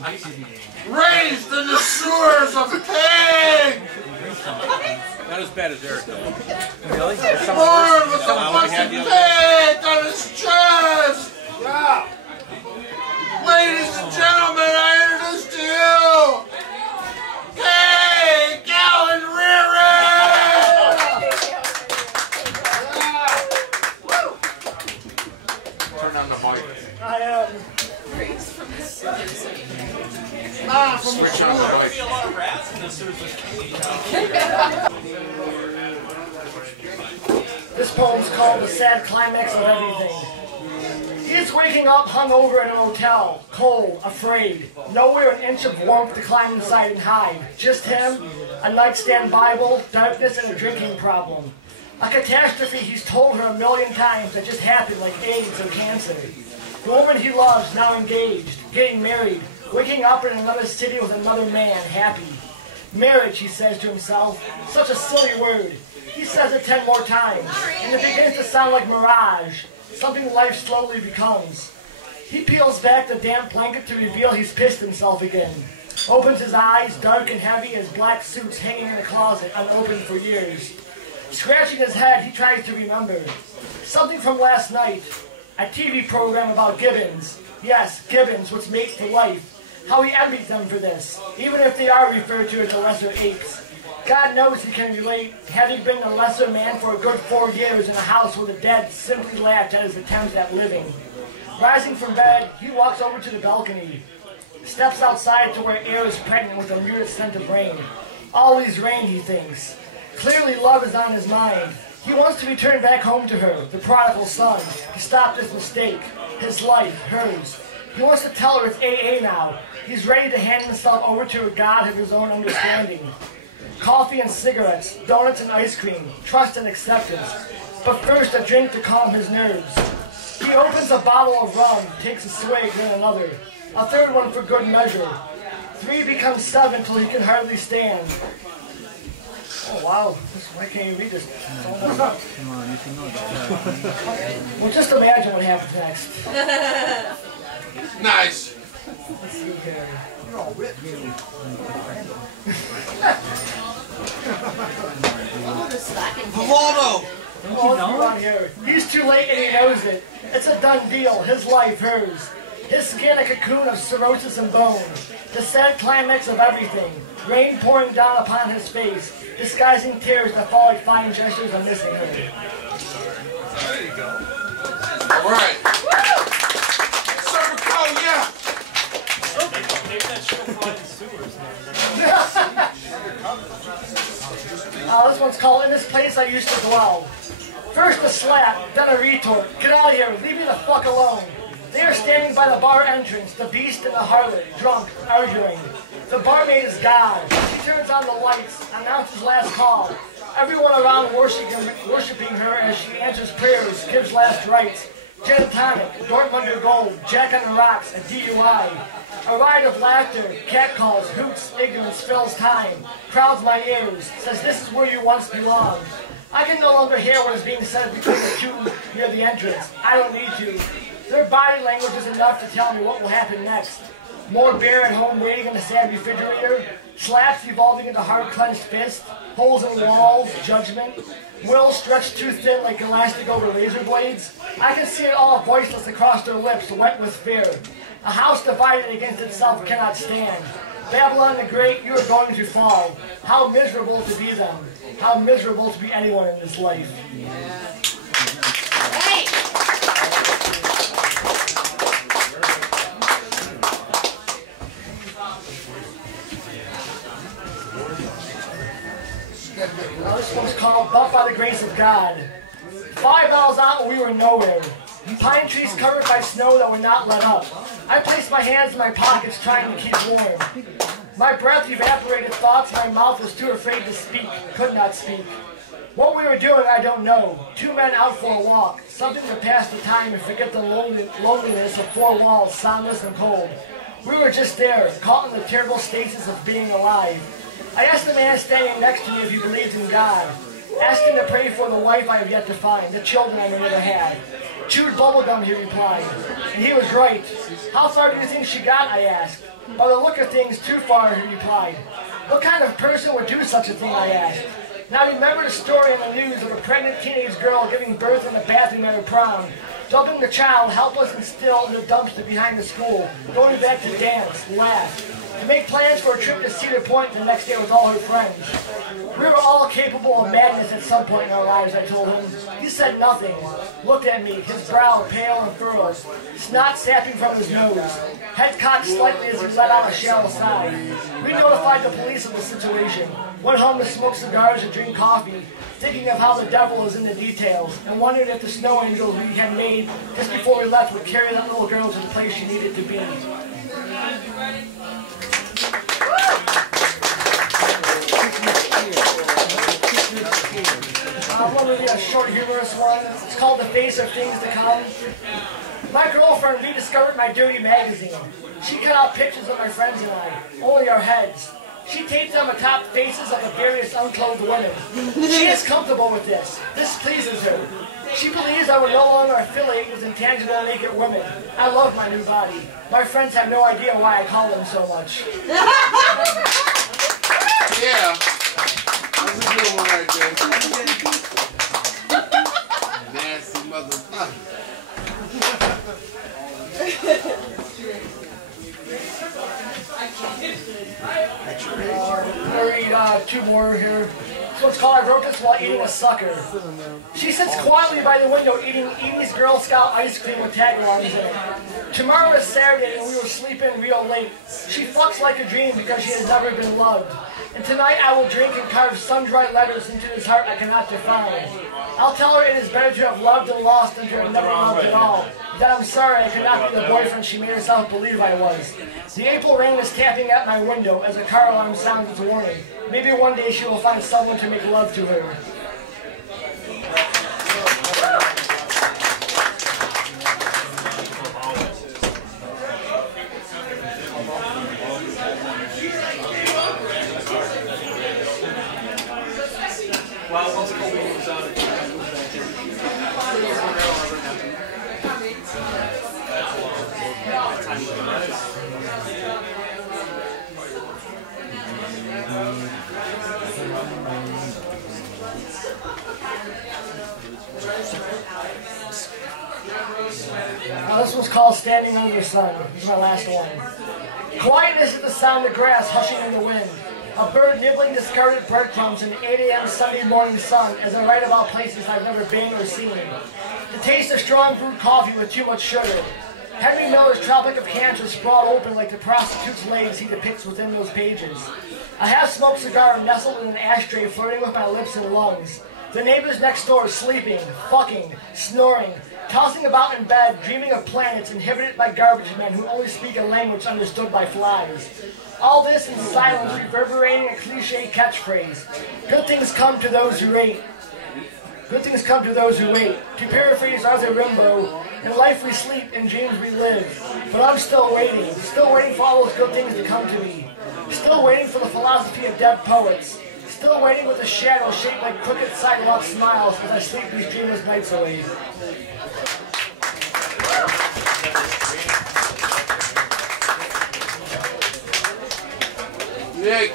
Raised in the sewers of pain! Not as bad as Eric, though. Really? Born with a fucking pain on his chest! Yeah! Ladies and gentlemen, I introduce to you, hey, Gallon Rearick! Turn on the mic. I am. From the sewer. There'll be a lot of rats in this sewers. This poem's called The Sad Climax of Everything. He's waking up hungover in a motel, cold, afraid. Nowhere an inch of warmth to climb inside and hide. Just him, a nightstand Bible, darkness, and a drinking problem. A catastrophe he's told her a million times that just happened like AIDS or cancer. The woman he loves, now engaged, getting married, waking up in another city with another man, happy. Marriage, he says to himself, such a silly word. He says it 10 more times, and it begins to sound like mirage, something life slowly becomes. He peels back the damp blanket to reveal he's pissed himself again. Opens his eyes, dark and heavy, as black suits hanging in the closet, unopened for years. Scratching his head, he tries to remember. Something from last night. A TV program about gibbons. Yes, gibbons, what's mate for life. How he envies them for this, even if they are referred to as the lesser apes. God knows he can relate, having been a lesser man for a good 4 years in a house where the dead simply laughed at his attempts at living. Rising from bed, he walks over to the balcony. Steps outside to where air is pregnant with a weird scent of rain. Always rain, he thinks. Clearly love is on his mind. He wants to return back home to her, the prodigal son, to stop this mistake. His life, hers. He wants to tell her it's AA now. He's ready to hand himself over to a God of his own understanding. Coffee and cigarettes, donuts and ice cream, trust and acceptance. But first a drink to calm his nerves. He opens a bottle of rum, takes a swig, then another. A third one for good measure. 3 becomes 7 till he can hardly stand. Oh wow, why can't you read this? Well, just imagine what happens next. Nice. Let's see here. You're all ripped. Pavolo! He's too late and he knows it. It's a done deal, his life, hers. His skin a cocoon of cirrhosis and bone. The sad climax of everything. Rain pouring down upon his face, disguising tears that fall like fine gestures of missing her. There you go. All right. Sucker Cow, yeah! Maybe that show fly in sewers, This one's called In This Place I Used to Dwell. First a slap, then a retort. Get out of here, leave me the fuck alone. They are standing by the bar entrance, the beast and the harlot, drunk, arguing. The barmaid is God. She turns on the lights, announces last call. Everyone around worshiping her as she answers prayers, gives last rites. Gin and tonic, Dortmunder Gold, Jack on the Rocks, a DUI. A ride of laughter, catcalls, hoots, ignorance fills time. Crowds my ears, says this is where you once belonged. I can no longer hear what is being said between the two near the entrance. I don't need to. Their body language is enough to tell me what will happen next. More beer at home waiting in the sad refrigerator. Slaps evolving into hard clenched fists. Holes in walls, judgment. Will stretched too thin like elastic over razor blades. I can see it all voiceless across their lips, wet with fear. A house divided against itself cannot stand. Babylon the Great, you are going to fall. How miserable to be them. How miserable to be anyone in this life. Yeah. Hey! This one's called Buff by the Grace of God. 5 miles out and we were nowhere. Pine trees covered by snow that would not let up. I placed my hands in my pockets trying to keep warm. My breath evaporated thoughts, my mouth was too afraid to speak, could not speak. What we were doing, I don't know. 2 men out for a walk, something to pass the time and forget the loneliness of 4 walls, soundless and cold. We were just there, caught in the terrible stasis of being alive. I asked the man standing next to me if he believed in God. asking to pray for the wife I have yet to find, the children I may never had. Chewed bubblegum, he replied. And he was right. How far do you think she got, I asked. By the look of things, too far, he replied. What kind of person would do such a thing, I asked. Now remember the story in the news of a pregnant teenage girl giving birth in the bathroom at her prom, dumping the child helpless and still in the dumpster behind the school, going back to dance, laugh, to make plans for a trip to Cedar Point the next day with all her friends. We were all capable of madness at some point in our lives, I told him. He said nothing, looked at me, his brow pale and furrowed, snot sapping from his nose, head cocked slightly as he let out a shallow sigh. We notified the police of the situation, went home to smoke cigars and drink coffee, thinking of how the devil is in the details, and wondered if the snow angels we had made just before we left would carry that little girl to the place she needed to be. One will be a short, humorous one. It's called The Face of Things to Come. My girlfriend rediscovered my dirty magazine. She cut out pictures of my friends and I, only our heads. She taped them atop faces of the various unclothed women. She is comfortable with this. This pleases her. She believes I will no longer affiliate with intangible naked women. I love my new body. My friends have no idea why I call them so much. Yeah. That's a good one right there. Nasty motherfucker. I'm gonna read two more here. This one's called I Wrote This While Eating a Sucker. She sits quietly by the window eating Edie's Girl Scout ice cream with tagalongs in it. Tomorrow is Saturday and we will sleep in real late. She fucks like a dream because she has never been loved. And tonight I will drink and carve sun-dried letters into his heart I cannot define. I'll tell her it is better to have loved and lost than to have never loved at all. That I'm sorry I could not be the boyfriend she made herself believe I was. The April rain is tapping at my window as a car alarm sounds its warning. Maybe one day she will find someone to make love to her. This was called Standing Under the Sun. This is my last one. Quietness is the sound of grass hushing in the wind. A bird nibbling discarded breadcrumbs in the 8 a.m. Sunday morning sun as I write about places I've never been or seen. The taste of strong brewed coffee with too much sugar. Henry Miller's Tropic of Cancer sprawled open like the prostitute's legs he depicts within those pages. A half-smoked cigar nestled in an ashtray flirting with my lips and lungs. The neighbors next door sleeping, fucking, snoring, tossing about in bed, dreaming of planets inhibited by garbage men who only speak a language understood by flies. All this in silence, reverberating a cliche catchphrase. Good things come to those who wait. Good things come to those who wait. To paraphrase Arthur Rimbaud, in life we sleep, in dreams we live. But I'm still waiting for all those good things to come to me. Still waiting for the philosophy of dead poets. Still waiting with a shadow shaped like crooked sidewalk smiles as I sleep these dreamless nights away. Nick.